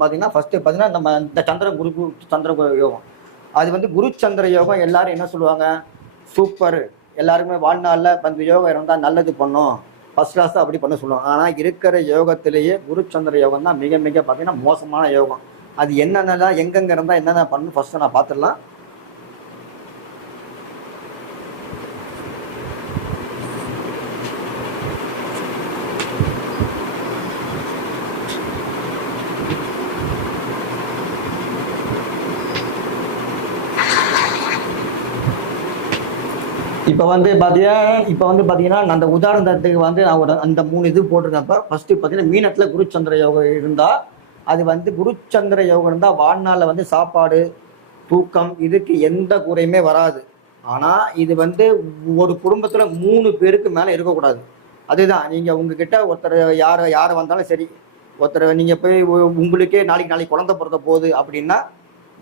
பார்த்தீங்கன்னா ஃபர்ஸ்ட் பார்த்தீங்கன்னா நம்ம இந்த சந்திர யோகம் அது வந்து குரு சந்திர யோகம். எல்லாரும் என்ன சொல்லுவாங்க, சூப்பர், எல்லாருமே வாழ்நாளில் இந்த யோகம் இருந்தால் நல்லது பண்ணும், ஃபர்ஸ்ட் கிளாஸ் அப்படி பண்ண சொல்லுவாங்க. ஆனால் இருக்கிற யோகத்திலேயே குரு சந்திர யோகம் தான் மிக மிக பார்த்தீங்கன்னா மோசமான யோகம். அது என்னென்னலாம் எங்கெங்க இருந்தால் என்னென்ன பண்ணணும் ஃபர்ஸ்ட் நான் பார்த்துடலாம். இப்போ வந்து பார்த்தீங்கன்னா நான் அந்த உதாரணத்துக்கு வந்து நான் ஒரு அந்த 3 இது போட்டிருக்கப்ப ஃபர்ஸ்ட் பார்த்தீங்கன்னா மீனத்தில் குருச்சந்திர யோகம் இருந்தால் அது வந்து குருச்சந்திர யோகம் இருந்தால் வாழ்நாளில் வந்து சாப்பாடு தூக்கம் இதுக்கு எந்த குறையுமே வராது. ஆனால் இது வந்து ஒரு குடும்பத்தில் 3 பேருக்கு மேலே இருக்கக்கூடாது. அதுதான் நீங்கள் உங்ககிட்ட ஒருத்தர் யார் வந்தாலும் சரி, ஒருத்தர் நீங்கள் போய் உங்களுக்கே நாளைக்கு குழந்தை பிறக்க போகுது அப்படின்னா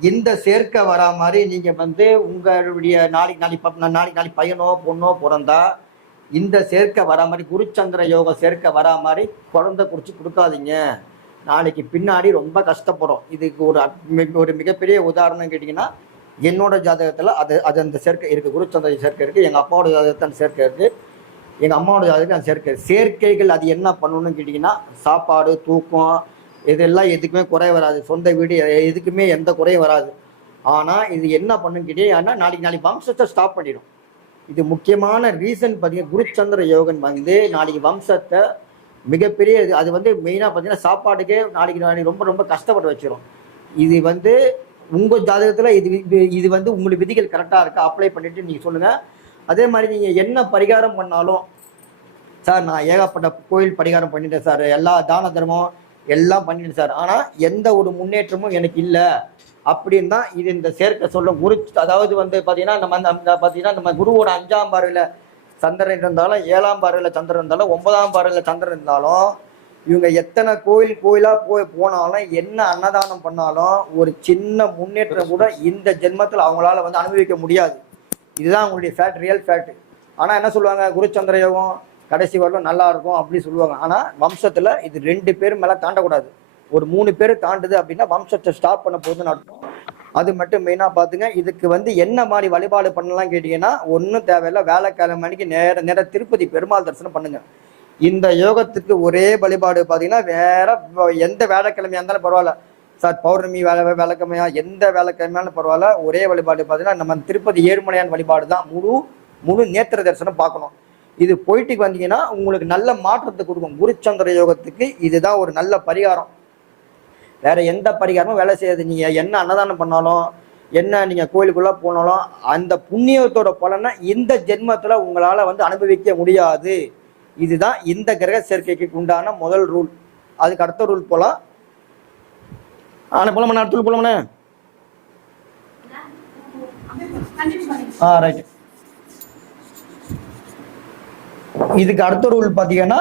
இந்த சேர்க்கை வரா மாதிரி நீங்கள் வந்து உங்களுடைய நாளைக்கு பையனோ பொண்ணோ பிறந்தா இந்த சேர்க்கை வரா மாதிரி குருச்சந்திர யோகம் சேர்க்கை வரா மாதிரி குழந்தை குறித்து கொடுக்காதீங்க. நாளைக்கு பின்னாடி ரொம்ப கஷ்டப்படும். இதுக்கு ஒரு மிகப்பெரிய உதாரணம் கேட்டிங்கன்னா என்னோட ஜாதகத்தில் அது அந்த சேர்க்கை இருக்குது, குருச்சந்திர சேர்க்கை இருக்குது. எங்கள் அப்பாவோட ஜாதகத்தை அந்த சேர்க்கை இருக்குது, எங்கள் அம்மாவோட ஜாதகத்தை அந்த சேர்க்கைகள் அது என்ன பண்ணணும்னு கேட்டிங்கன்னா சாப்பாடு தூக்கம் இதெல்லாம் எதுக்குமே குறை வராது, சொந்த வீடு எதுக்குமே எந்த குறையும் வராது. ஆனால் இது என்ன பண்ணுன்னு கேட்டீங்கன்னா நாளைக்கு வம்சத்தை ஸ்டாப் பண்ணிடும். இது முக்கியமான ரீசன் பார்த்தீங்கன்னா குருச்சந்திர யோகன் வந்து நாளைக்கு வம்சத்தை மிகப்பெரிய அது வந்து மெயினாக பார்த்தீங்கன்னா சாப்பாட்டுக்கே நாளைக்கு ரொம்ப ரொம்ப கஷ்டப்பட்டு வச்சிடும். இது வந்து உங்கள் ஜாதகத்தில் இது வந்து உங்களுக்கு விதிகள் கரெக்டாக இருக்கா அப்ளை பண்ணிவிட்டு நீங்கள் சொல்லுங்கள். அதே மாதிரி நீங்கள் என்ன பரிகாரம் பண்ணாலும், சார் நான் ஏகப்பட்ட கோயில் பரிகாரம் பண்ணிட்டேன் சார், எல்லா தான தர்மம் எல்லாம் பண்ணிட்டேன் சார், ஆனால் எந்த ஒரு முன்னேற்றமும் எனக்கு இல்லை அப்படின்னு தான் இது இந்த சேர்க்கை சொல்லும். அதாவது வந்து பார்த்தீங்கன்னா நம்ம குருவோட 5ஆம் பார்வையில் சந்திரன் இருந்தாலும் 7ஆம் பார்வையில் சந்திரன் இருந்தாலும் 9ஆம் பார்வையில் சந்திரன் இருந்தாலும் இவங்க எத்தனை கோயிலாக போனாலும் என்ன அன்னதானம் பண்ணாலும் ஒரு சின்ன முன்னேற்றம் கூட இந்த ஜென்மத்தில் அவங்களால வந்து அனுபவிக்க முடியாது. இதுதான் அவங்களுடைய ஃபேக்ட், ரியல் ஃபேக்ட். ஆனால் என்ன சொல்லுவாங்க, குருச்சந்திர யோகம் கடைசி வரலும் நல்லா இருக்கும் அப்படி சொல்லுவாங்க. ஆனால் வம்சத்தில் இது 2 பேர் மேலே தாண்டக்கூடாது. ஒரு 3 பேர் தாண்டுது அப்படின்னா வம்சத்தை ஸ்டாப் பண்ண போகுதுன்னு அர்த்தம். அது மட்டும் மெயினாக பார்த்துங்க. இதுக்கு வந்து என்ன மாதிரி வழிபாடு பண்ணலாம் கேட்டிங்கன்னா ஒன்றும் தேவையில்லை, வேலைக்கிழமை மணிக்கு நேர திருப்பதி பெருமாள் தரிசனம் பண்ணுங்க. இந்த யோகத்துக்கு ஒரே வழிபாடு பார்த்தீங்கன்னா வேற எந்த வேலைக்கிழமையாக இருந்தாலும் பரவாயில்ல சார், பௌர்ணமி வேலைக்கிழமையா எந்த வேலைக்கிழமையாலும் பரவாயில்ல, ஒரே வழிபாடு பார்த்தீங்கன்னா நம்ம திருப்பதி ஏழுமலையான் வழிபாடு தான். முழு நேத்திர தரிசனம் பார்க்கணும். இது போயிட்டு வந்தீங்கன்னா உங்களுக்கு நல்ல மாற்றத்தை கொடுக்கும். குருச்சந்திர யோகத்துக்கு இதுதான் ஒரு நல்ல பரிகாரம். வேற எந்த பரிகாரமும் வேலை செய்யாது. நீங்க என்ன அன்னதானம் பண்ணாலும் என்ன நீங்க கோயிலுக்குள்ள போனாலும் அந்த புண்ணியத்தோட பலனை இந்த ஜென்மத்துல உங்களால வந்து அனுபவிக்க முடியாது. இதுதான் இந்த கிரக சேர்க்கைக்கு உண்டான முதல் ரூல். அதுக்கு அடுத்த ரூல் போலாம். போலாமண்ணா, அடுத்த ரூல் போலாமண்ணே. ரைட். இதுக்கு அடுத்த ரூல் பார்த்தீங்கன்னா